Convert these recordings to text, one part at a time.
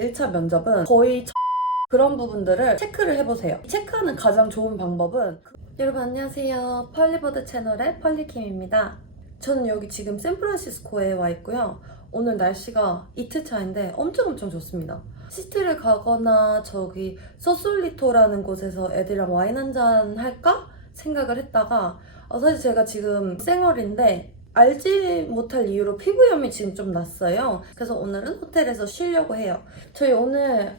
1차 면접은 거의 그런 부분들을 체크를 해보세요. 체크하는 가장 좋은 방법은 여러분 안녕하세요. 펄리버드 채널의 펄리킴입니다. 저는 여기 지금 샌프란시스코에 와 있고요. 오늘 날씨가 이틀 차인데 엄청 좋습니다. 시티를 가거나 저기 소솔리토라는 곳에서 애들이랑 와인 한잔 할까 생각을 했다가 사실 제가 지금 쌩얼인데 알지 못할 이유로 피부염이 지금 좀 났어요. 그래서 오늘은 호텔에서 쉬려고 해요. 저희 오늘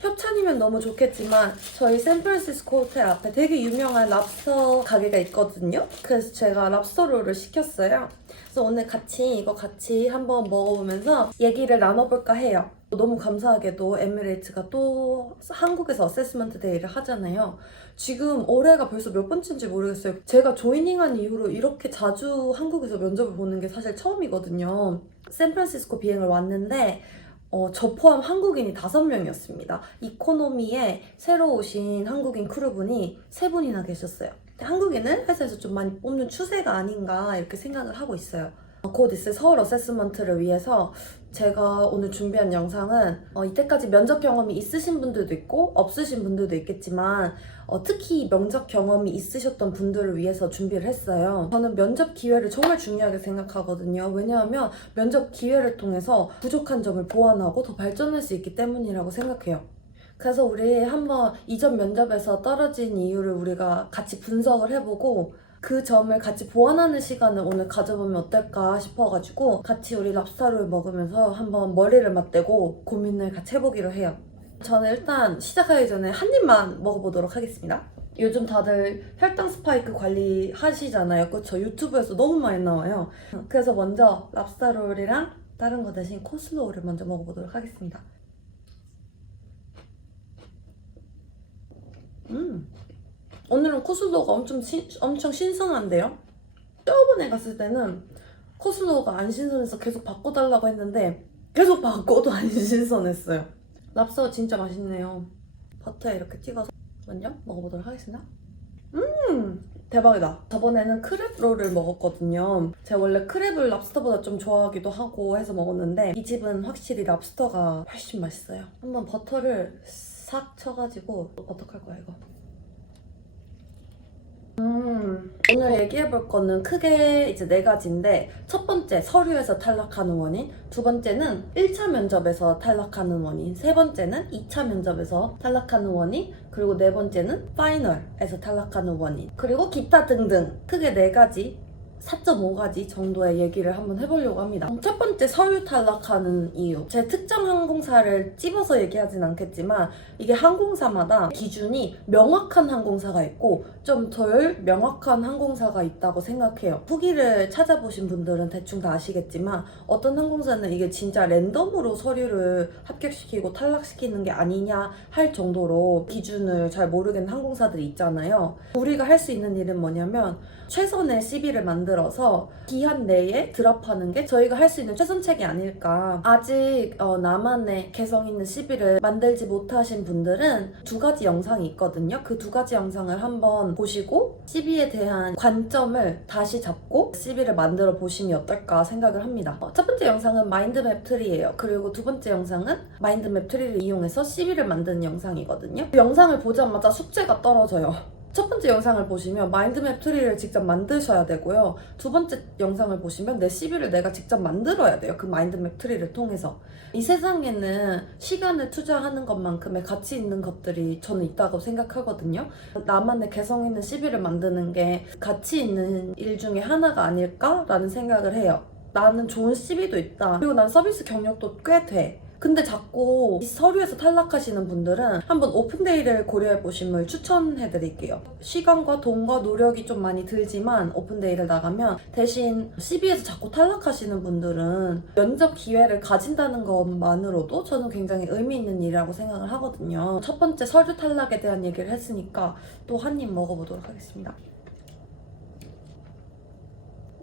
협찬이면 너무 좋겠지만 저희 샌프란시스코 호텔 앞에 되게 유명한 랍스터 가게가 있거든요. 그래서 제가 랍스터롤을 시켰어요. 그래서 오늘 이거 같이 한번 먹어보면서 얘기를 나눠볼까 해요. 너무 감사하게도 에미레이트가 또 한국에서 어세스먼트 데이를 하잖아요. 지금 올해가 벌써 몇 번째인지 모르겠어요. 제가 조이닝한 이후로 이렇게 자주 한국에서 면접을 보는 게 사실 처음이거든요. 샌프란시스코 비행을 왔는데 저 포함 한국인이 5명이었습니다. 이코노미에 새로 오신 한국인 크루분이 3분이나 계셨어요. 한국인을 회사에서 좀 많이 뽑는 추세가 아닌가 이렇게 생각을 하고 있어요. 곧 있을 서울 어세스먼트를 위해서 제가 오늘 준비한 영상은 이때까지 면접 경험이 있으신 분들도 있고 없으신 분들도 있겠지만 특히 면접 경험이 있으셨던 분들을 위해서 준비를 했어요. 저는 면접 기회를 정말 중요하게 생각하거든요. 왜냐하면 면접 기회를 통해서 부족한 점을 보완하고 더 발전할 수 있기 때문이라고 생각해요. 그래서 우리 한번 이전 면접에서 떨어진 이유를 우리가 같이 분석을 해보고 그 점을 같이 보완하는 시간을 오늘 가져보면 어떨까 싶어가지고 같이 우리 랍스타롤 먹으면서 한번 머리를 맞대고 고민을 같이 해보기로 해요. 저는 일단 시작하기 전에 한 입만 먹어보도록 하겠습니다. 요즘 다들 혈당 스파이크 관리 하시잖아요. 그쵸? 유튜브에서 너무 많이 나와요. 그래서 먼저 랍스타롤이랑 다른 거 대신 코슬로우를 먼저 먹어보도록 하겠습니다. 오늘은 코슬로우가 엄청 신선한데요? 저번에 갔을 때는 코슬로우가 안 신선해서 계속 바꿔달라고 했는데 계속 바꿔도 안 신선했어요. 랍스터 진짜 맛있네요. 버터에 이렇게 찍어서 먼저 먹어보도록 하겠습니다. 대박이다. 저번에는 크랩 롤을 먹었거든요. 제가 원래 크랩을 랍스터보다 좀 좋아하기도 하고 해서 먹었는데 이 집은 확실히 랍스터가 훨씬 맛있어요. 한번 버터를 싹 쳐가지고 어떡할 거야 이거. 오늘 얘기해볼 거는 크게 이제 4가지인데 첫 번째 서류에서 탈락하는 원인, 두 번째는 1차 면접에서 탈락하는 원인, 세 번째는 2차 면접에서 탈락하는 원인, 그리고 네 번째는 파이널에서 탈락하는 원인, 그리고 기타 등등 크게 4가지 4.5가지 정도의 얘기를 한번 해보려고 합니다. 첫 번째 서류 탈락하는 이유. 제 특정 항공사를 찝어서 얘기하진 않겠지만 이게 항공사마다 기준이 명확한 항공사가 있고 좀 덜 명확한 항공사가 있다고 생각해요. 후기를 찾아보신 분들은 대충 다 아시겠지만 어떤 항공사는 이게 진짜 랜덤으로 서류를 합격시키고 탈락시키는 게 아니냐 할 정도로 기준을 잘 모르겠는 항공사들이 있잖아요. 우리가 할 수 있는 일은 뭐냐면 최선의 CV를 만들어서 기한 내에 드랍하는 게 저희가 할 수 있는 최선책이 아닐까. 아직 나만의 개성 있는 CV를 만들지 못하신 분들은 2가지 영상이 있거든요. 그 2가지 영상을 한번 보시고 CV에 대한 관점을 다시 잡고 CV를 만들어 보시면 어떨까 생각을 합니다. 첫 번째 영상은 마인드맵 트리예요. 그리고 두 번째 영상은 마인드맵 트리를 이용해서 CV를 만드는 영상이거든요. 그 영상을 보자마자 숙제가 떨어져요. 첫 번째 영상을 보시면 마인드맵 트리를 직접 만드셔야 되고요. 두 번째 영상을 보시면 내 CV를 내가 직접 만들어야 돼요. 그 마인드맵 트리를 통해서. 이 세상에는 시간을 투자하는 것만큼의 가치 있는 것들이 저는 있다고 생각하거든요. 나만의 개성 있는 CV를 만드는 게 가치 있는 일 중에 하나가 아닐까라는 생각을 해요. 나는 좋은 CV도 있다. 그리고 난 서비스 경력도 꽤 돼. 근데 자꾸 이 서류에서 탈락하시는 분들은 한번 오픈데이를 고려해보심을 추천해드릴게요. 시간과 돈과 노력이 좀 많이 들지만 오픈데이를 나가면 대신 CV에서 자꾸 탈락하시는 분들은 면접 기회를 가진다는 것만으로도 저는 굉장히 의미 있는 일이라고 생각을 하거든요. 첫 번째 서류 탈락에 대한 얘기를 했으니까 또 한 입 먹어보도록 하겠습니다.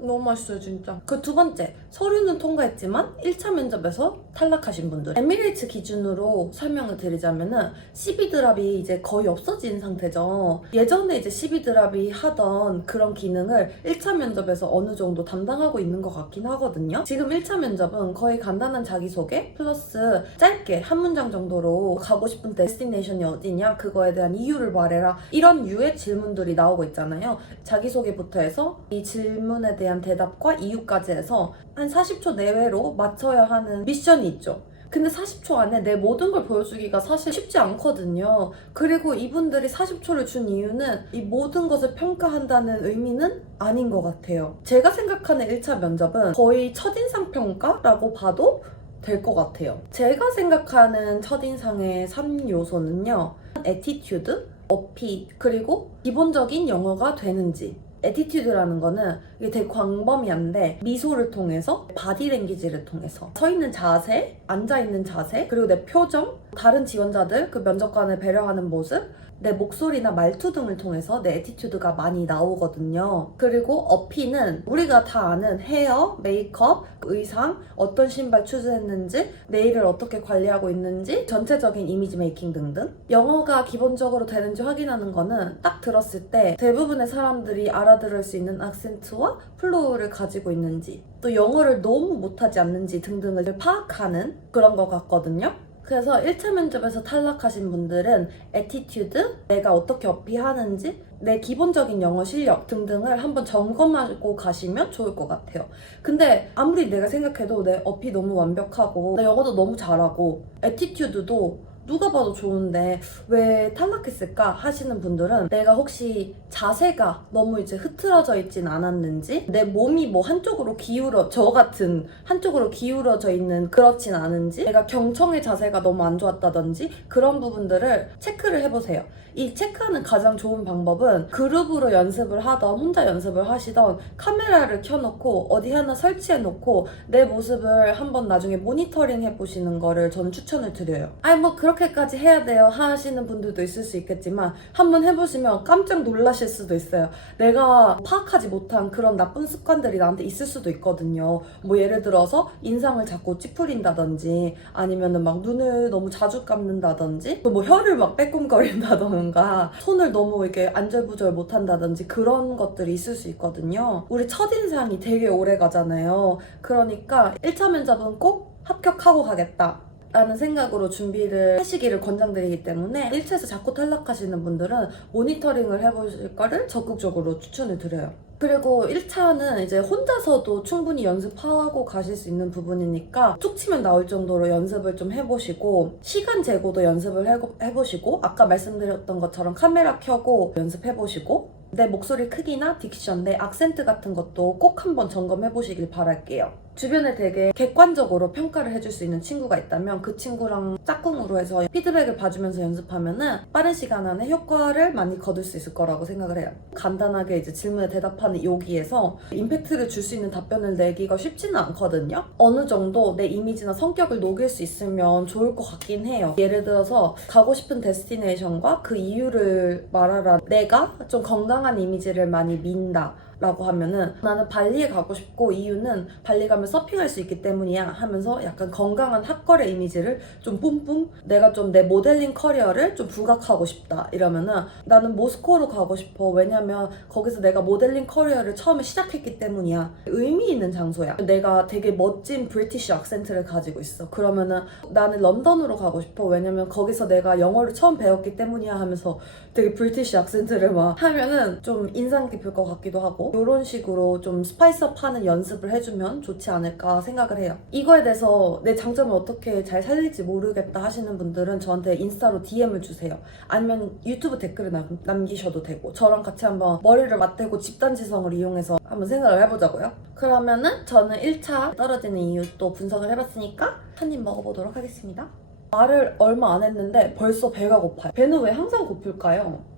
너무 맛있어요 진짜. 그 두 번째, 서류는 통과했지만 1차 면접에서 탈락하신 분들, 에미레이츠 기준으로 설명을 드리자면은 CB 드랍이 이제 거의 없어진 상태죠. 예전에 이제 CB 드랍이 하던 그런 기능을 1차 면접에서 어느 정도 담당하고 있는 것 같긴 하거든요. 지금 1차 면접은 거의 간단한 자기소개 플러스 짧게 한 문장 정도로 가고 싶은 데스티네이션이 어디냐, 그거에 대한 이유를 말해라, 이런 유의 질문들이 나오고 있잖아요. 자기소개부터 해서 이 질문에 대한 대답과 이유까지 해서 한 40초 내외로 맞춰야 하는 미션이 있죠. 근데 40초 안에 내 모든 걸 보여주기가 사실 쉽지 않거든요. 그리고 이분들이 40초를 준 이유는 이 모든 것을 평가한다는 의미는 아닌 것 같아요. 제가 생각하는 1차 면접은 거의 첫인상 평가라고 봐도 될 것 같아요. 제가 생각하는 첫인상의 3요소는요. 애티튜드, 어피, 그리고 기본적인 영어가 되는지. 애티튜드라는 거는 이게 되게 광범위한데 미소를 통해서, 바디랭귀지를 통해서, 서 있는 자세, 앉아 있는 자세, 그리고 내 표정, 다른 지원자들, 그 면접관을 배려하는 모습, 내 목소리나 말투 등을 통해서 내 애티튜드가 많이 나오거든요. 그리고 어피는 우리가 다 아는 헤어, 메이크업, 의상, 어떤 신발 추즈했는지, 네일을 어떻게 관리하고 있는지, 전체적인 이미지 메이킹 등등. 영어가 기본적으로 되는지 확인하는 거는 딱 들었을 때 대부분의 사람들이 알아들을 수 있는 악센트와 플로우를 가지고 있는지, 또 영어를 너무 못하지 않는지 등등을 파악하는 그런 것 같거든요. 그래서 1차 면접에서 탈락하신 분들은 애티튜드, 내가 어떻게 어필하는지, 내 기본적인 영어 실력 등등을 한번 점검하고 가시면 좋을 것 같아요. 근데 아무리 내가 생각해도 내 어필 너무 완벽하고 내 영어도 너무 잘하고 애티튜드도 누가 봐도 좋은데 왜 탈락했을까 하시는 분들은 내가 혹시 자세가 너무 이제 흐트러져 있진 않았는지, 내 몸이 뭐 한쪽으로 저 같은 한쪽으로 기울어져 있는 그렇진 않은지, 내가 경청의 자세가 너무 안 좋았다든지 그런 부분들을 체크를 해보세요. 이 체크하는 가장 좋은 방법은 그룹으로 연습을 하던 혼자 연습을 하시던 카메라를 켜놓고 어디 하나 설치해놓고 내 모습을 한번 나중에 모니터링 해보시는 거를 저는 추천을 드려요. 아니 뭐 그렇게까지 해야 돼요 하시는 분들도 있을 수 있겠지만 한번 해보시면 깜짝 놀라실 수도 있어요. 내가 파악하지 못한 그런 나쁜 습관들이 나한테 있을 수도 있거든요. 뭐 예를 들어서 인상을 자꾸 찌푸린다든지, 아니면은 막 눈을 너무 자주 감는다든지, 또 뭐 혀를 막 빼꼼거린다든지, 손을 너무 이렇게 안절부절 못한다든지 그런 것들이 있을 수 있거든요. 우리 첫인상이 되게 오래 가잖아요. 그러니까 1차 면접은 꼭 합격하고 가겠다 라는 생각으로 준비를 하시기를 권장드리기 때문에 1차에서 자꾸 탈락하시는 분들은 모니터링을 해보실 거를 적극적으로 추천을 드려요. 그리고 1차는 이제 혼자서도 충분히 연습하고 가실 수 있는 부분이니까 툭 치면 나올 정도로 연습을 좀 해보시고, 시간 재고도 연습을 해보시고, 아까 말씀드렸던 것처럼 카메라 켜고 연습해보시고, 내 목소리 크기나 딕션, 내 악센트 같은 것도 꼭 한번 점검해보시길 바랄게요. 주변에 되게 객관적으로 평가를 해줄 수 있는 친구가 있다면 그 친구랑 짝꿍으로 해서 피드백을 봐주면서 연습하면은 빠른 시간 안에 효과를 많이 거둘 수 있을 거라고 생각을 해요. 간단하게 이제 질문에 대답하는 여기에서 임팩트를 줄 수 있는 답변을 내기가 쉽지는 않거든요. 어느 정도 내 이미지나 성격을 녹일 수 있으면 좋을 것 같긴 해요. 예를 들어서 가고 싶은 데스티네이션과 그 이유를 말하라. 내가 좀 건강한 이미지를 많이 민다 라고 하면은 나는 발리에 가고 싶고 이유는 발리 가면 서핑할 수 있기 때문이야 하면서 약간 건강한 핫걸의 이미지를 좀 뿜뿜, 내가 좀 내 모델링 커리어를 좀 부각하고 싶다 이러면은 나는 모스코로 가고 싶어, 왜냐면 거기서 내가 모델링 커리어를 처음에 시작했기 때문이야, 의미 있는 장소야, 내가 되게 멋진 브리티시 악센트를 가지고 있어, 그러면은 나는 런던으로 가고 싶어, 왜냐면 거기서 내가 영어를 처음 배웠기 때문이야 하면서 되게 브리티시 악센트를 막 하면은 좀 인상 깊을 것 같기도 하고, 이런 식으로 좀 스파이스업 하는 연습을 해주면 좋지 않을까 생각을 해요. 이거에 대해서 내 장점을 어떻게 잘 살릴지 모르겠다 하시는 분들은 저한테 인스타로 DM을 주세요. 아니면 유튜브 댓글을 남기셔도 되고, 저랑 같이 한번 머리를 맞대고 집단지성을 이용해서 한번 생각을 해보자고요. 그러면은 저는 1차 떨어지는 이유 또 분석을 해봤으니까 한 입 먹어보도록 하겠습니다. 말을 얼마 안 했는데 벌써 배가 고파요. 배는 왜 항상 고플까요?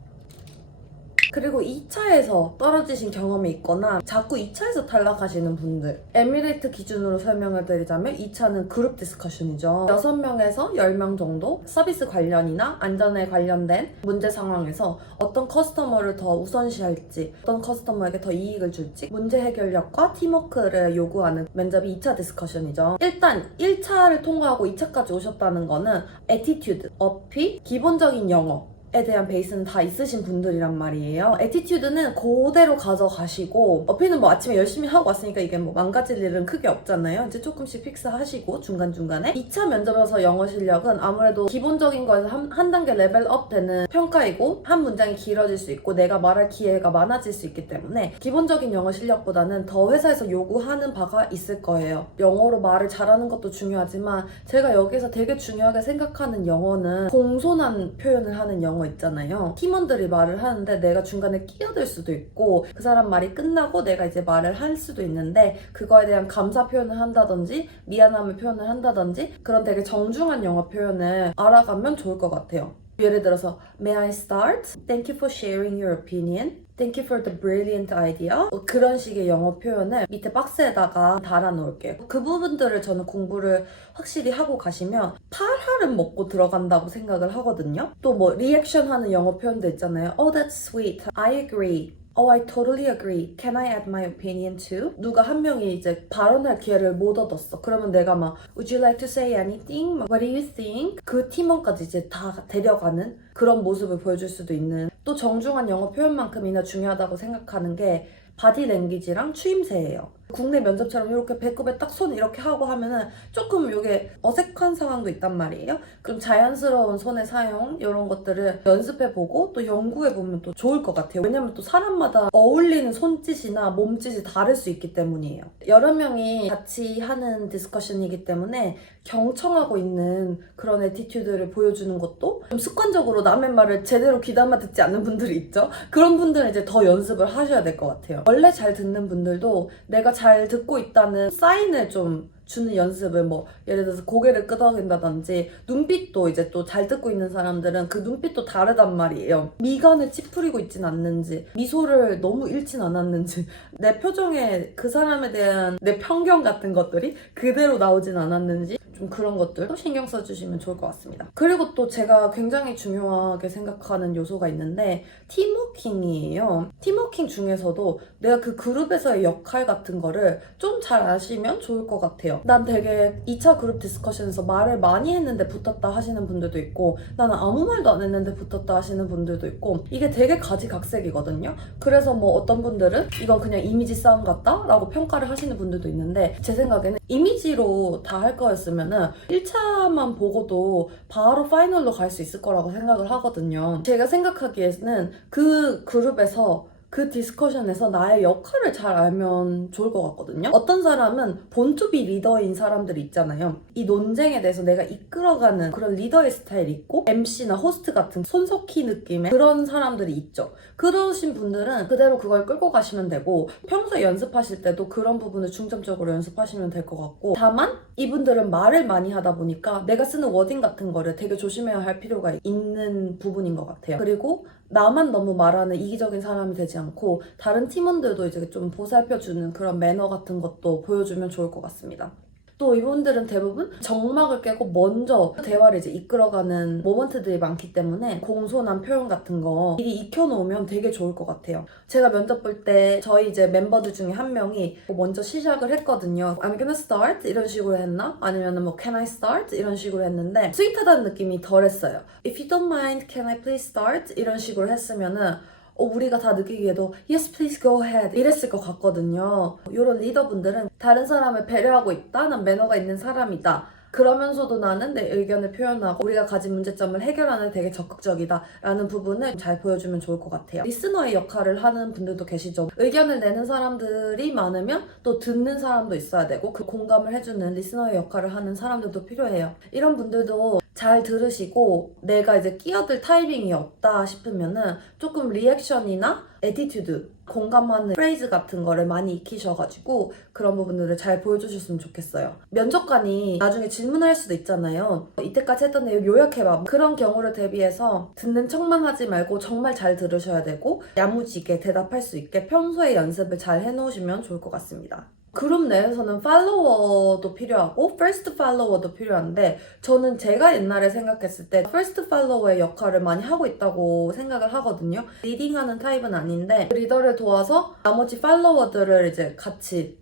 그리고 2차에서 떨어지신 경험이 있거나 자꾸 2차에서 탈락하시는 분들, 에미레이트 기준으로 설명을 드리자면 2차는 그룹 디스커션이죠. 6명에서 10명 정도 서비스 관련이나 안전에 관련된 문제 상황에서 어떤 커스터머를 더 우선시할지, 어떤 커스터머에게 더 이익을 줄지, 문제 해결력과 팀워크를 요구하는 면접이 2차 디스커션이죠. 일단 1차를 통과하고 2차까지 오셨다는 거는 애티튜드, 어필, 기본적인 영어에 대한 베이스는 다 있으신 분들이란 말이에요. 애티튜드는 그대로 가져가시고, 어필은 뭐 아침에 열심히 하고 왔으니까 이게 뭐 망가질 일은 크게 없잖아요. 이제 조금씩 픽스하시고 중간중간에 2차 면접에서 영어 실력은 아무래도 기본적인 거에서 한 단계 레벨업 되는 평가이고, 한 문장이 길어질 수 있고 내가 말할 기회가 많아질 수 있기 때문에 기본적인 영어 실력보다는 더 회사에서 요구하는 바가 있을 거예요. 영어로 말을 잘하는 것도 중요하지만 제가 여기서 되게 중요하게 생각하는 영어는 공손한 표현을 하는 영어 있잖아요. 팀원들이 말을 하는데 내가 중간에 끼어들 수도 있고 그 사람 말이 끝나고 내가 이제 말을 할 수도 있는데 그거에 대한 감사 표현을 한다든지 미안함을 표현을 한다든지 그런 되게 정중한 영어 표현을 알아가면 좋을 것 같아요. 예를 들어서 May I start? Thank you for sharing your opinion. Thank you for the brilliant idea. 그런 식의 영어 표현을 밑에 박스에다가 달아놓을게요. 그 부분들을 저는 공부를 확실히 하고 가시면 8할은 먹고 들어간다고 생각을 하거든요. 또 뭐 리액션 하는 영어 표현도 있잖아요. Oh, that's sweet. I agree. Oh, I totally agree. Can I add my opinion too? 누가 한 명이 이제 발언할 기회를 못 얻었어. 그러면 내가 막 Would you like to say anything? What do you think? 그 팀원까지 이제 다 데려가는 그런 모습을 보여줄 수도 있는 또 정중한 영어 표현만큼이나 중요하다고 생각하는 게 바디 랭귀지랑 추임새예요. 국내 면접처럼 이렇게 배꼽에 딱 손 이렇게 하고 하면은 조금 이게 어색한 상황도 있단 말이에요. 그럼 자연스러운 손의 사용 이런 것들을 연습해보고 또 연구해보면 또 좋을 것 같아요. 왜냐면 또 사람마다 어울리는 손짓이나 몸짓이 다를 수 있기 때문이에요. 여러 명이 같이 하는 디스커션이기 때문에 경청하고 있는 그런 애티튜드를 보여주는 것도 좀 습관적으로 남의 말을 제대로 귀담아 듣지 않는 분들이 있죠. 그런 분들은 이제 더 연습을 하셔야 될 것 같아요. 원래 잘 듣는 분들도 내가 잘 듣고 있다는 사인을 좀 주는 연습을 뭐 예를 들어서 고개를 끄덕인다든지 눈빛도 이제 또 잘 듣고 있는 사람들은 그 눈빛도 다르단 말이에요. 미간을 찌푸리고 있진 않는지 미소를 너무 잃진 않았는지 내 표정에 그 사람에 대한 내 편견 같은 것들이 그대로 나오진 않았는지 좀 그런 것들도 신경 써주시면 좋을 것 같습니다. 그리고 또 제가 굉장히 중요하게 생각하는 요소가 있는데 팀워킹이에요. 팀워킹 중에서도 내가 그 그룹에서의 역할 같은 거를 좀 잘 아시면 좋을 것 같아요. 난 되게 2차 그룹 디스커션에서 말을 많이 했는데 붙었다 하시는 분들도 있고 나는 아무 말도 안 했는데 붙었다 하시는 분들도 있고 이게 되게 가지각색이거든요. 그래서 뭐 어떤 분들은 이건 그냥 이미지 싸움 같다? 라고 평가를 하시는 분들도 있는데 제 생각에는 이미지로 다 할 거였으면은 1차만 보고도 바로 파이널로 갈 수 있을 거라고 생각을 하거든요. 제가 생각하기에는 그 그룹에서 그 디스커션에서 나의 역할을 잘 알면 좋을 것 같거든요. 어떤 사람은 본투비 리더인 사람들이 있잖아요. 이 논쟁에 대해서 내가 이끌어가는 그런 리더의 스타일이 있고 MC나 호스트 같은 손석희 느낌의 그런 사람들이 있죠. 그러신 분들은 그대로 그걸 끌고 가시면 되고 평소에 연습하실 때도 그런 부분을 중점적으로 연습하시면 될 것 같고 다만 이분들은 말을 많이 하다 보니까 내가 쓰는 워딩 같은 거를 되게 조심해야 할 필요가 있는 부분인 것 같아요. 그리고 나만 너무 말하는 이기적인 사람이 되지 않고 다른 팀원들도 이제 좀 보살펴주는 그런 매너 같은 것도 보여주면 좋을 것 같습니다. 또 이분들은 대부분 정막을 깨고 먼저 대화를 이제 이끌어가는 모먼트들이 많기 때문에 공손한 표현 같은 거 미리 익혀놓으면 되게 좋을 것 같아요. 제가 면접 볼 때 저희 이제 멤버들 중에 한 명이 먼저 시작을 했거든요. I'm gonna start 이런 식으로 했나? 아니면 뭐 can I start 이런 식으로 했는데 스윗하다는 느낌이 덜했어요. If you don't mind, can I please start 이런 식으로 했으면은 우리가 다 느끼기에도 Yes, please go ahead 이랬을 것 같거든요. 이런 리더분들은 다른 사람을 배려하고 있다, 난 매너가 있는 사람이다 그러면서도 나는 내 의견을 표현하고 우리가 가진 문제점을 해결하는 되게 적극적이다 라는 부분을 잘 보여주면 좋을 것 같아요. 리스너의 역할을 하는 분들도 계시죠. 의견을 내는 사람들이 많으면 또 듣는 사람도 있어야 되고 그 공감을 해주는 리스너의 역할을 하는 사람들도 필요해요. 이런 분들도 잘 들으시고 내가 이제 끼어들 타이밍이 없다 싶으면은 조금 리액션이나 애티튜드 공감하는 프레이즈 같은 거를 많이 익히셔가지고 그런 부분들을 잘 보여주셨으면 좋겠어요. 면접관이 나중에 질문할 수도 있잖아요. 이때까지 했던 내용 요약해봐. 그런 경우를 대비해서 듣는 척만 하지 말고 정말 잘 들으셔야 되고 야무지게 대답할 수 있게 평소에 연습을 잘 해놓으시면 좋을 것 같습니다. 그룹 내에서는 팔로워도 필요하고 퍼스트 팔로워도 필요한데 저는 제가 옛날에 생각했을 때 퍼스트 팔로워의 역할을 많이 하고 있다고 생각을 하거든요. 리딩하는 타입은 아닌데 리더를 도와서 나머지 팔로워들을 이제 같이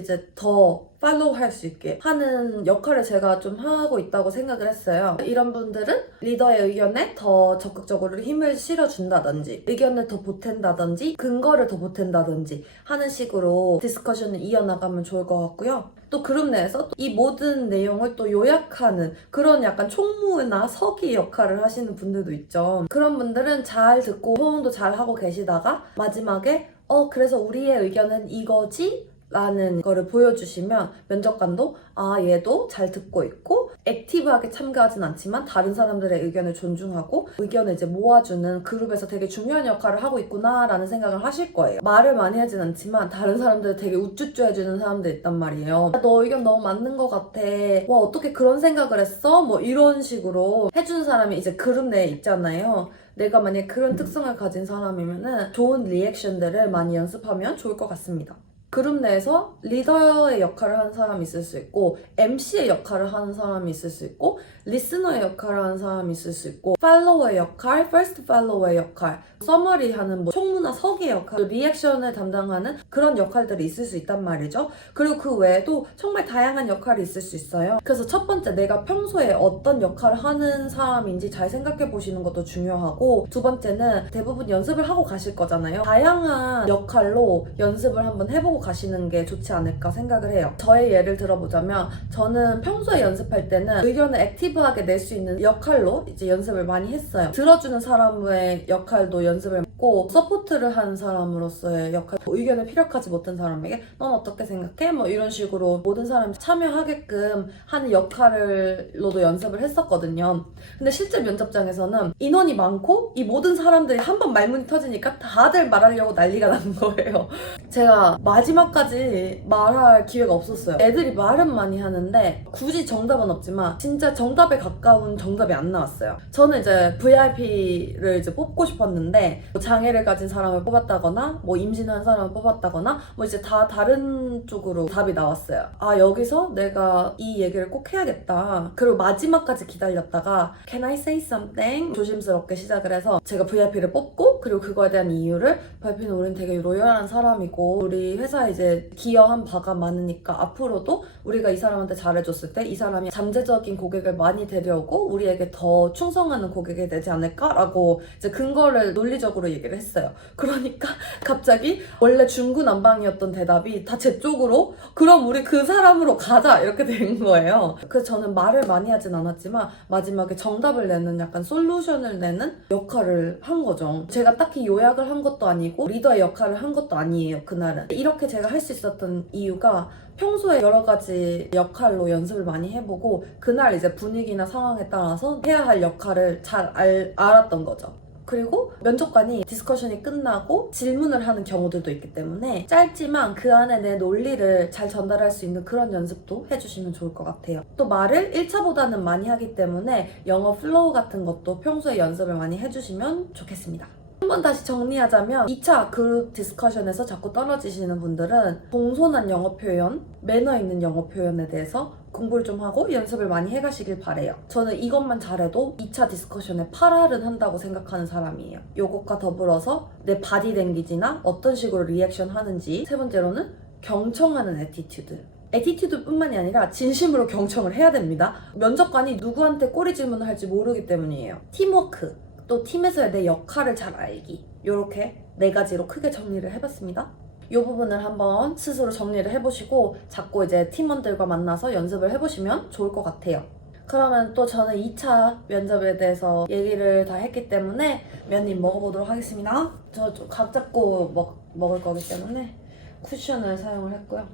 이제 더 팔로우 할 수 있게 하는 역할을 제가 좀 하고 있다고 생각을 했어요. 이런 분들은 리더의 의견에 더 적극적으로 힘을 실어준다든지 의견을 더 보탠다든지 근거를 더 보탠다든지 하는 식으로 디스커션을 이어나가면 좋을 것 같고요. 또 그룹 내에서 이 모든 내용을 또 요약하는 그런 약간 총무나 서기 역할을 하시는 분들도 있죠. 그런 분들은 잘 듣고 호응도 잘 하고 계시다가 마지막에 그래서 우리의 의견은 이거지? 라는 거를 보여주시면 면접관도 얘도 잘 듣고 있고 액티브하게 참가하진 않지만 다른 사람들의 의견을 존중하고 의견을 이제 모아주는 그룹에서 되게 중요한 역할을 하고 있구나 라는 생각을 하실 거예요. 말을 많이 하진 않지만 다른 사람들 되게 우쭈쭈 해주는 사람들 있단 말이에요. 너 의견 너무 맞는 것 같아. 와 어떻게 그런 생각을 했어? 뭐 이런 식으로 해주는 사람이 이제 그룹 내에 있잖아요. 내가 만약에 그런 특성을 가진 사람이면은 좋은 리액션들을 많이 연습하면 좋을 것 같습니다. 그룹 내에서 리더의 역할을 하는 사람이 있을 수 있고 MC의 역할을 하는 사람이 있을 수 있고 리스너의 역할을 하는 사람이 있을 수 있고 팔로워의 역할, 퍼스트 팔로워의 역할, 서머리 하는 총무나 서기의 역할, 리액션을 담당하는 그런 역할들이 있을 수 있단 말이죠. 그리고 그 외에도 정말 다양한 역할이 있을 수 있어요. 그래서 첫 번째 내가 평소에 어떤 역할을 하는 사람인지 잘 생각해 보시는 것도 중요하고 두 번째는 대부분 연습을 하고 가실 거잖아요. 다양한 역할로 연습을 한번 해보고 가시는 게 좋지 않을까 생각을 해요. 저의 예를 들어보자면 저는 평소에 연습할 때는 의견을 액티브하게 낼 수 있는 역할로 이제 연습을 많이 했어요. 들어주는 사람의 역할도 연습을 했고 서포트를 하는 사람으로서의 역할, 의견을 피력하지 못한 사람에게 넌 어떻게 생각해? 뭐 이런 식으로 모든 사람이 참여하게끔 하는 역할로도 연습을 했었거든요. 근데 실제 면접장에서는 인원이 많고 이 모든 사람들이 한 번 말문이 터지니까 다들 말하려고 난리가 난 거예요. 제가 마지막까지 말할 기회가 없었어요. 애들이 말은 많이 하는데 굳이 정답은 없지만 진짜 정답에 가까운 정답이 안 나왔어요. 저는 이제 VIP를 이제 뽑고 싶었는데 뭐 장애를 가진 사람을 뽑았다거나 뭐 임신한 사람을 뽑았다거나 뭐 이제 다 다른 쪽으로 답이 나왔어요. 여기서 내가 이 얘기를 꼭 해야겠다. 그리고 마지막까지 기다렸다가 Can I say something? 조심스럽게 시작을 해서 제가 VIP를 뽑고 그리고 그거에 대한 이유를 VIP는 우린 되게 로열한 사람이고 우리 회사에 이제 기여한 바가 많으니까 앞으로도 우리가 이 사람한테 잘해줬을 때 이 사람이 잠재적인 고객을 많이 데려오고 우리에게 더 충성하는 고객이 되지 않을까라고 이제 근거를 논리적으로 얘기를 했어요. 그러니까 갑자기 원래 중구난방이었던 대답이 다 제 쪽으로 그럼 우리 그 사람으로 가자 이렇게 된 거예요. 그래서 저는 말을 많이 하진 않았지만 마지막에 정답을 내는 약간 솔루션을 내는 역할을 한 거죠. 제가 딱히 요약을 한 것도 아니고 리더의 역할을 한 것도 아니에요. 그날은. 이렇게 제가 할 수 있었던 이유가 평소에 여러 가지 역할로 연습을 많이 해보고 그날 이제 분위기나 상황에 따라서 해야 할 역할을 잘 알았던 거죠. 그리고 면접관이 디스커션이 끝나고 질문을 하는 경우들도 있기 때문에 짧지만 그 안에 내 논리를 잘 전달할 수 있는 그런 연습도 해주시면 좋을 것 같아요. 또 말을 1차보다는 많이 하기 때문에 영어 플로우 같은 것도 평소에 연습을 많이 해주시면 좋겠습니다. 한번 다시 정리하자면 2차 그룹 디스커션에서 자꾸 떨어지시는 분들은 공손한 영어 표현, 매너 있는 영어 표현에 대해서 공부를 좀 하고 연습을 많이 해가시길 바래요. 저는 이것만 잘해도 2차 디스커션에 8할은 한다고 생각하는 사람이에요. 요것과 더불어서 내 바디 랭귀지나 어떤 식으로 리액션 하는지 세 번째로는 경청하는 애티튜드. 애티튜드뿐만이 아니라 진심으로 경청을 해야 됩니다. 면접관이 누구한테 꼬리 질문을 할지 모르기 때문이에요. 팀워크, 또 팀에서의 내 역할을 잘 알기, 이렇게 4가지로 크게 정리를 해봤습니다. 이 부분을 한번 스스로 정리를 해보시고 자꾸 이제 팀원들과 만나서 연습을 해보시면 좋을 것 같아요. 그러면 또 저는 2차 면접에 대해서 얘기를 다 했기 때문에 면님 먹어보도록 하겠습니다. 저 좀 각 잡고 먹을 거기 때문에 쿠션을 사용을 했고요.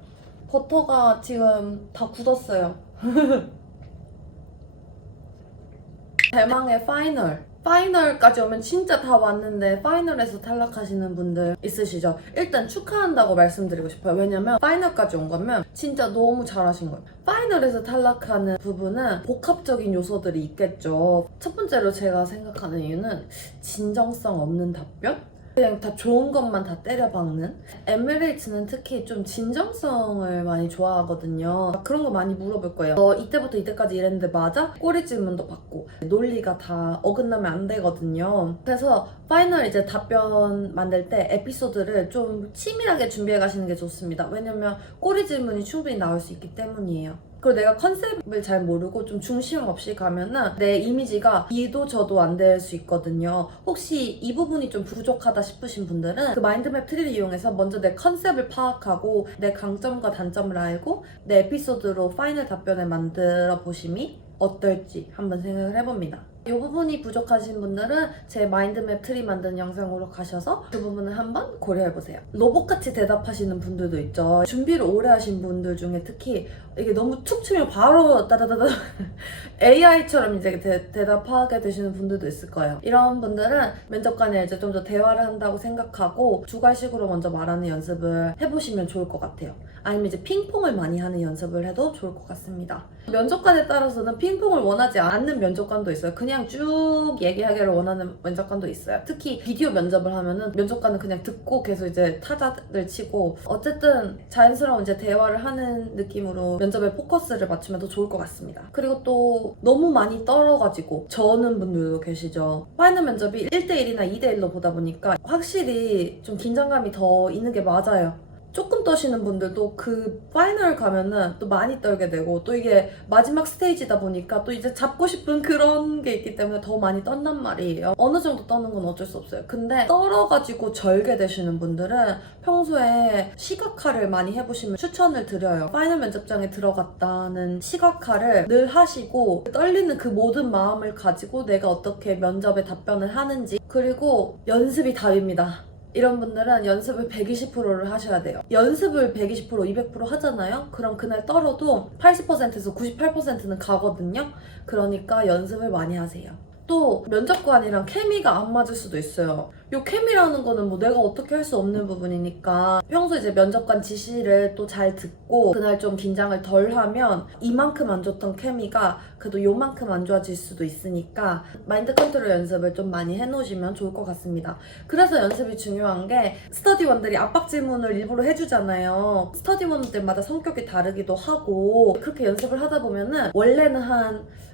버터가 지금 다 굳었어요. 대망의 파이널 파이널까지 오면 진짜 다 왔는데 파이널에서 탈락하시는 분들 있으시죠? 일단 축하한다고 말씀드리고 싶어요. 왜냐면 파이널까지 온 거면 진짜 너무 잘하신 거예요. 파이널에서 탈락하는 부분은 복합적인 요소들이 있겠죠. 첫 번째로 제가 생각하는 이유는 진정성 없는 답변? 그냥 다 좋은 것만 다 때려박는? 에미레이츠는 특히 좀 진정성을 많이 좋아하거든요. 그런 거 많이 물어볼 거예요. 이때부터 이때까지 이랬는데 맞아? 꼬리 질문도 받고 논리가 다 어긋나면 안 되거든요. 그래서 파이널 이제 답변 만들 때 에피소드를 좀 치밀하게 준비해 가시는 게 좋습니다. 왜냐면 꼬리 질문이 충분히 나올 수 있기 때문이에요. 그리고 내가 컨셉을 잘 모르고 좀 중심 없이 가면은 내 이미지가 이도 저도 안 될 수 있거든요. 혹시 이 부분이 좀 부족하다 싶으신 분들은 그 마인드맵 트리를 이용해서 먼저 내 컨셉을 파악하고 내 강점과 단점을 알고 내 에피소드로 파이널 답변을 만들어 보심이 어떨지 한번 생각을 해봅니다. 이 부분이 부족하신 분들은 제 마인드맵 트리 만든 영상으로 가셔서 그 부분을 한번 고려해보세요. 로봇같이 대답하시는 분들도 있죠. 준비를 오래 하신 분들 중에 특히 이게 너무 툭 치면 바로 따다다다 AI처럼 이제 대답하게 되시는 분들도 있을 거예요. 이런 분들은 면접관에 이제 좀 더 대화를 한다고 생각하고 주괄식으로 먼저 말하는 연습을 해보시면 좋을 것 같아요. 아니면 이제 핑퐁을 많이 하는 연습을 해도 좋을 것 같습니다. 면접관에 따라서는 핑퐁을 원하지 않는 면접관도 있어요. 그냥 쭉 얘기하기를 원하는 면접관도 있어요. 특히 비디오 면접을 하면은 면접관은 그냥 듣고 계속 이제 타자를 치고 어쨌든 자연스러운 이제 대화를 하는 느낌으로 면접에 포커스를 맞추면 더 좋을 것 같습니다. 그리고 또 너무 많이 떨어가지고 저는 분들도 계시죠. 파이널 면접이 1대1이나 2대1로 보다 보니까 확실히 좀 긴장감이 더 있는 게 맞아요. 조금 떠시는 분들도 그 파이널 가면은 또 많이 떨게 되고 또 이게 마지막 스테이지다 보니까 또 이제 잡고 싶은 그런 게 있기 때문에 더 많이 떤단 말이에요. 어느 정도 떠는 건 어쩔 수 없어요. 근데 떨어가지고 절게 되시는 분들은 평소에 시각화를 많이 해보시면 추천을 드려요. 파이널 면접장에 들어갔다는 시각화를 늘 하시고 떨리는 그 모든 마음을 가지고 내가 어떻게 면접에 답변을 하는지 그리고 연습이 답입니다. 이런 분들은 연습을 120%를 하셔야 돼요. 연습을 120%, 200% 하잖아요? 그럼 그날 떨어도 80%에서 98%는 가거든요? 그러니까 연습을 많이 하세요. 또 면접관이랑 케미가 안 맞을 수도 있어요. 요 케미라는 거는 뭐 내가 어떻게 할 수 없는 부분이니까 평소 이제 면접관 지시를 또 잘 듣고 그날 좀 긴장을 덜 하면 이만큼 안 좋던 케미가 그래도 요만큼 안 좋아질 수도 있으니까 마인드 컨트롤 연습을 좀 많이 해놓으시면 좋을 것 같습니다. 그래서 연습이 중요한 게 스터디원들이 압박 질문을 일부러 해주잖아요. 스터디원들마다 성격이 다르기도 하고 그렇게 연습을 하다 보면은 원래는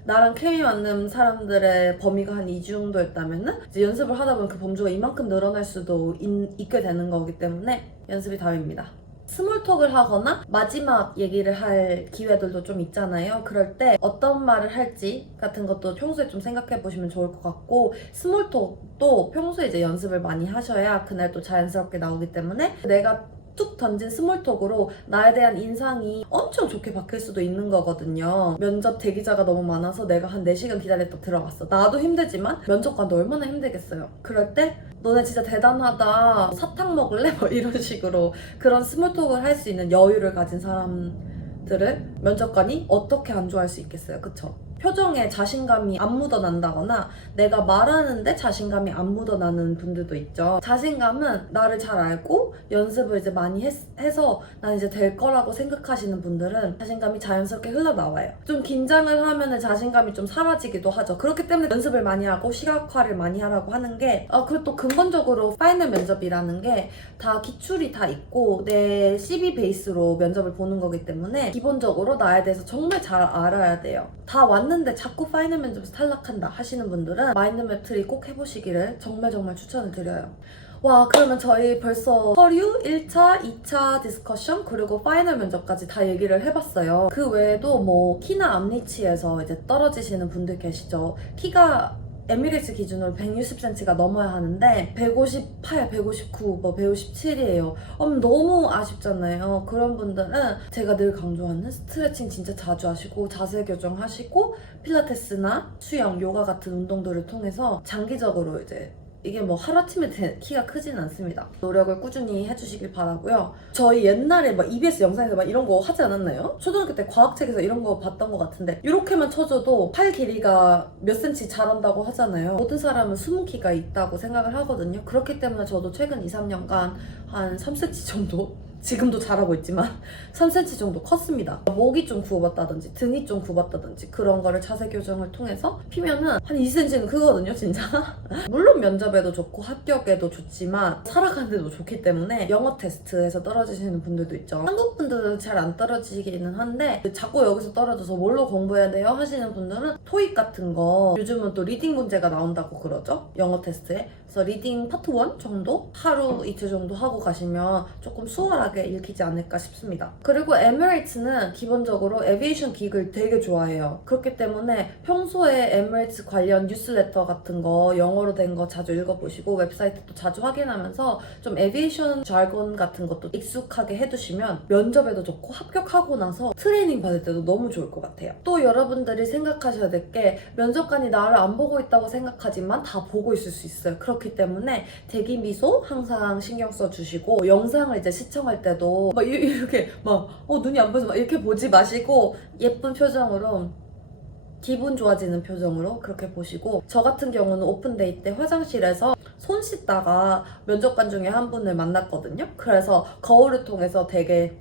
나랑 케미 맞는 사람들의 범위가 한 이 정도였다면은 이제 연습을 하다 보면 그 범주가 이만큼 늘어날 수도 있게 되는 거기 때문에 연습이 답입니다. 스몰톡을 하거나 마지막 얘기를 할 기회들도 좀 있잖아요. 그럴 때 어떤 말을 할지 같은 것도 평소에 좀 생각해 보시면 좋을 것 같고 스몰톡도 평소에 이제 연습을 많이 하셔야 그날 또 자연스럽게 나오기 때문에 내가 툭 던진 스몰톡으로 나에 대한 인상이 엄청 좋게 바뀔 수도 있는 거거든요. 면접 대기자가 너무 많아서 내가 한 4시간 기다렸다 들어갔어. 나도 힘들지만 면접관도 얼마나 힘들겠어요. 그럴 때 너네 진짜 대단하다. 사탕 먹을래? 뭐 이런 식으로 그런 스몰톡을 할 수 있는 여유를 가진 사람들을 면접관이 어떻게 안 좋아할 수 있겠어요. 그쵸? 표정에 자신감이 안 묻어난다거나 내가 말하는데 자신감이 안 묻어나는 분들도 있죠. 자신감은 나를 잘 알고 연습을 이제 많이 해서 난 이제 될 거라고 생각하시는 분들은 자신감이 자연스럽게 흘러나와요. 좀 긴장을 하면 자신감이 좀 사라지기도 하죠. 그렇기 때문에 연습을 많이 하고 시각화를 많이 하라고 하는 게 그리고 또 근본적으로 파이널 면접이라는 게 다 기출이 다 있고 내 CV 베이스로 면접을 보는 거기 때문에 기본적으로 나에 대해서 정말 잘 알아야 돼요. 다 왔는데 자꾸 파이널 면접에서 탈락한다 하시는 분들은 마인드맵 트리 꼭 해보시기를 정말 추천을 드려요. 와, 그러면 저희 벌써 서류 1차, 2차 디스커션 그리고 파이널 면접까지 다 얘기를 해봤어요. 그 외에도 뭐 키나 앞니치에서 이제 떨어지시는 분들 계시죠. 키가 에미레이츠 기준으로 160cm가 넘어야 하는데 158, 159, 뭐 157이에요. 너무 아쉽잖아요. 그런 분들은 제가 늘 강조하는 스트레칭 진짜 자주 하시고 자세 교정하시고 필라테스나 수영, 요가 같은 운동들을 통해서 장기적으로 이제 이게 뭐 하루아침에 키가 크진 않습니다. 노력을 꾸준히 해주시길 바라고요. 저희 옛날에 막 EBS 영상에서 막 이런 거 하지 않았나요? 초등학교 때 과학책에서 이런 거 봤던 것 같은데 이렇게만 쳐줘도 팔 길이가 몇 cm 자란다고 하잖아요. 모든 사람은 숨은 키가 있다고 생각을 하거든요. 그렇기 때문에 저도 최근 2, 3년간 한 3cm 정도? 지금도 자라고 있지만 3cm 정도 컸습니다. 목이 좀 굽었다든지 등이 좀 굽었다든지 그런 거를 자세 교정을 통해서 피면은 한 2cm는 크거든요, 진짜. 물론 면접에도 좋고 합격에도 좋지만 살아가는데도 좋기 때문에 영어 테스트에서 떨어지시는 분들도 있죠. 한국 분들은 잘 안 떨어지기는 한데 자꾸 여기서 떨어져서 뭘로 공부해야 돼요? 하시는 분들은 토익 같은 거 요즘은 또 리딩 문제가 나온다고 그러죠, 영어 테스트에. 그래서 리딩 파트 1 정도? 하루 이틀 정도 하고 가시면 조금 수월하게 읽히지 않을까 싶습니다. 그리고 에미레이츠는 기본적으로 에비에이션 기획을 되게 좋아해요. 그렇기 때문에 평소에 에미레이츠 관련 뉴스레터 같은 거 영어로 된 거 자주 읽어보시고 웹사이트도 자주 확인하면서 좀 에비에이션 잘건 같은 것도 익숙하게 해두시면 면접에도 좋고 합격하고 나서 트레이닝 받을 때도 너무 좋을 것 같아요. 또 여러분들이 생각하셔야 될 게 면접관이 나를 안 보고 있다고 생각하지만 다 보고 있을 수 있어요. 그렇기 때문에 대기 미소 항상 신경 써주시고 영상을 이제 시청할 때도 막 이렇게 막 눈이 안 보여서 막 이렇게 보지 마시고 예쁜 표정으로 기분 좋아지는 표정으로 그렇게 보시고, 저 같은 경우는 오픈데이 때 화장실에서 손 씻다가 면접관 중에 한 분을 만났거든요. 그래서 거울을 통해서 되게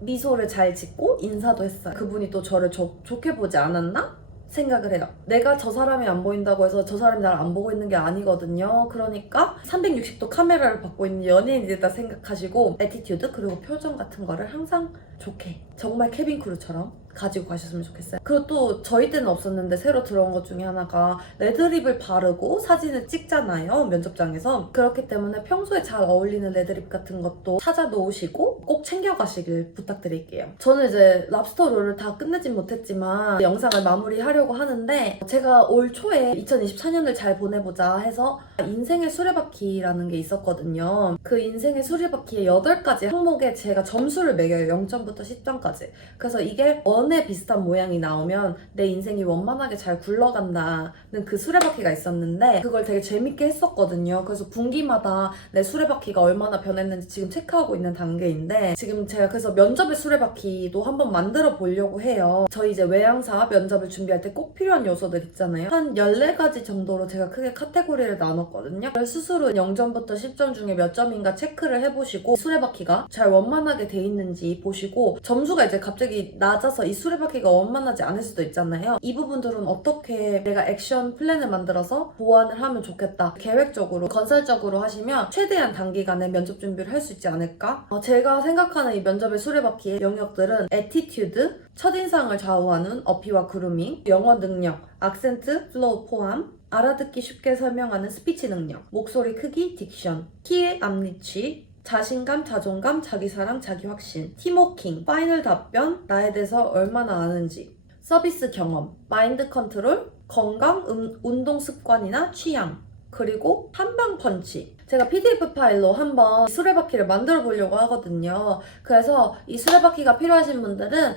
미소를 잘 짓고 인사도 했어요. 그분이 또 저를 좋게 보지 않았나? 생각을 해요. 내가 저 사람이 안 보인다고 해서 저 사람이 나를 안 보고 있는 게 아니거든요. 그러니까 360도 카메라를 받고 있는 연예인이다 생각하시고 애티튜드 그리고 표정 같은 거를 항상 좋게, 정말 케빈 크루처럼 가지고 가셨으면 좋겠어요. 그리고 또 저희 때는 없었는데 새로 들어온 것 중에 하나가 레드립을 바르고 사진을 찍잖아요, 면접장에서. 그렇기 때문에 평소에 잘 어울리는 레드립 같은 것도 찾아 놓으시고 꼭 챙겨가시길 부탁드릴게요. 저는 이제 랍스터롤을 다 끝내진 못했지만 영상을 마무리하려고 하는데, 제가 올 초에 2024년을 잘 보내보자 해서 인생의 수레바퀴라는 게 있었거든요. 그 인생의 수레바퀴의 8가지 항목에 제가 점수를 매겨요. 0점부터 10점까지. 그래서 이게 원에 비슷한 모양이 나오면 내 인생이 원만하게 잘 굴러간다는 그 수레바퀴가 있었는데, 그걸 되게 재밌게 했었거든요. 그래서 분기마다 내 수레바퀴가 얼마나 변했는지 지금 체크하고 있는 단계인데, 지금 제가 그래서 면접의 수레바퀴도 한번 만들어 보려고 해요. 저희 이제 외항사 면접을 준비할 때 꼭 필요한 요소들 있잖아요. 한 14가지 정도로 제가 크게 카테고리를 나눴거든요. 스스로 0점부터 10점 중에 몇 점인가 체크를 해보시고 수레바퀴가 잘 원만하게 돼 있는지 보시고, 점수가 이제 갑자기 낮아서 이 수레바퀴가 원만하지 않을 수도 있잖아요. 이 부분들은 어떻게 내가 액션 플랜을 만들어서 보완을 하면 좋겠다, 계획적으로 건설적으로 하시면 최대한 단기간에 면접 준비를 할 수 있지 않을까? 제가 생각하는 이 면접의 수레바퀴의 영역들은 애티튜드, 첫인상을 좌우하는 어피와 그루밍, 영어 능력, 악센트, 플로우 포함, 알아듣기 쉽게 설명하는 스피치 능력, 목소리 크기, 딕션, 키의 앞니치, 자신감, 자존감, 자기사랑, 자기확신, 팀워킹, 파이널 답변, 나에 대해서 얼마나 아는지, 서비스 경험, 마인드 컨트롤, 건강, 운동 습관이나 취향, 그리고 한방 펀치. 제가 PDF 파일로 한번 수레바퀴를 만들어 보려고 하거든요. 그래서 이 수레바퀴가 필요하신 분들은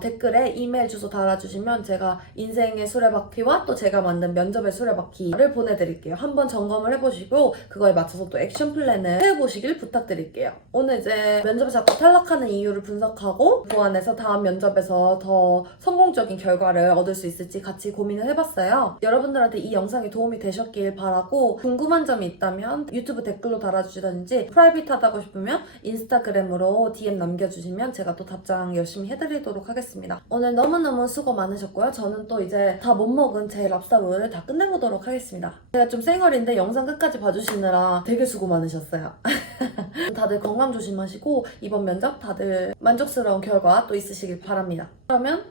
댓글에 이메일 주소 달아주시면 제가 인생의 수레바퀴와 또 제가 만든 면접의 수레바퀴를 보내드릴게요. 한번 점검을 해보시고 그거에 맞춰서 또 액션 플랜을 해보시길 부탁드릴게요. 오늘 이제 면접에 자꾸 탈락하는 이유를 분석하고 보완해서 다음 면접에서 더 성공적인 결과를 얻을 수 있을지 같이 고민을 해봤어요. 여러분들한테 이 영상이 도움이 되셨길 바라고, 궁금한 점이 있다면 유튜브 댓글로 달아주시든지 프라이빗하다고 싶으면 인스타그램으로 DM 남겨주시면 제가 또 답장 열심히 해드리도록 하겠습니다. 오늘 너무너무 수고 많으셨고요. 저는 또 이제 다 못 먹은 제 랍스타롤을 다 끝내보도록 하겠습니다. 제가 좀 쌩얼인데 영상 끝까지 봐주시느라 되게 수고 많으셨어요. 다들 건강 조심하시고 이번 면접 다들 만족스러운 결과 또 있으시길 바랍니다. 그러면